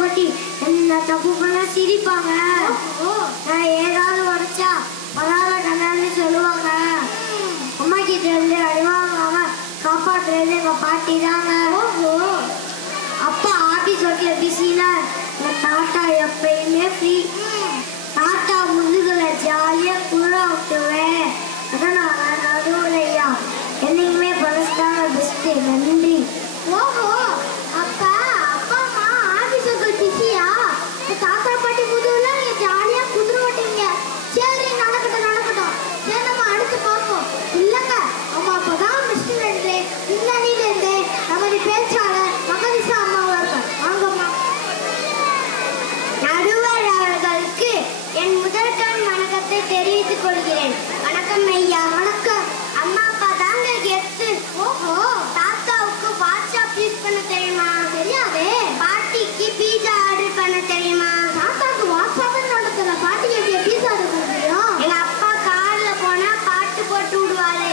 பாட்டி என்ன தப்பு பண்ணா சிரிப்பாங்க. நான் ஏதாவது உடைச்சா பரவாயில்ல கண்ணான்னு சொல்லுவாங்க. அம்மா கிட்ட இருந்து அடிவாங்காம காப்பாற்றுறது எங்க பாட்டி தாங்க. அப்பா ஆபீஸ் ஒர்க்ல பிஸில என் தாத்தா எப்பயுமே ஃப்ரீ. தாத்தா முதுகுல ஜாலியா குளிர விட்டுவேன். அதனால நடுவுலையா என்னைக்குமே பழசாங்க பெஸ்ட். நன்றி. ஓஹோ, அப்பா அப்பா அம்மா ஆபீஸ் ஒர்க் பிஸியா? தாத்தா பாட்டி முதுகுல நீங்க ஜாலியா குதிரை ஓட்டுவீங்க. சரி, நடக்கட்டும் நடக்கட்டும். சரி, நம்ம அடுத்து பார்ப்போம். இல்லங்க, அம்மா அப்பதான் பெஸ்ட் நன்றி. பின்னணியில இருந்து நமது பேச்சாளர் மகதிஷா அம்மா அவர்கள். வாங்கம்மா. நடுவர் அவர்களுக்கு என் முதற்கண் வணக்கத்தை தெரிவித்துக் கொள்கிறேன். வணக்கம் ஐயா. வணக்கம். அம்மா அப்பா தாங்க கெத்து. ஓஹோ, தாத்தாவுக்கு வாட்ஸ்அப் யூஸ் பண்ண தெரியுமா? தெரியாதே. பாட்டிக்கு பீஸா ஆர்டர் பண்ண தெரியுமா? தாத்தாக்கு வாட்ஸ்அப் நடத்தல, பாட்டிக்கு எப்படி பீஸா ஆர்டர் பண்ண முடியும்? எங்க அப்பா கார்ல போனா பாட்டு போட்டு விடுவாரு.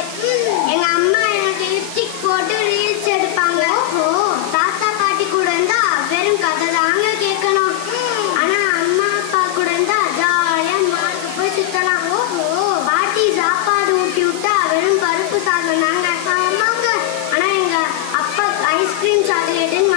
எங்க அம்மா எனக்கு லிப்ஸ்டிக் போட்டு ரீல்ஸ் எடுப்பாங்க. ஓஹோ, தாத்தா பாட்டி கூட இருந்தா வெறும் கதை தாங்க கேட்கணும். ஆனா அம்மா அப்பா கூட இருந்தா ஜாலியா மார்க்கு போய் சுத்தலாம். ஓஹோ, பாட்டி சாப்பாடு ஊட்டி விட்டா வெறும் பருப்பு சாதம் தாங்க. ஆமாங்க. ஆனா எங்க அப்பா ஐஸ்கிரீம் சாக்லேட்டுன்னு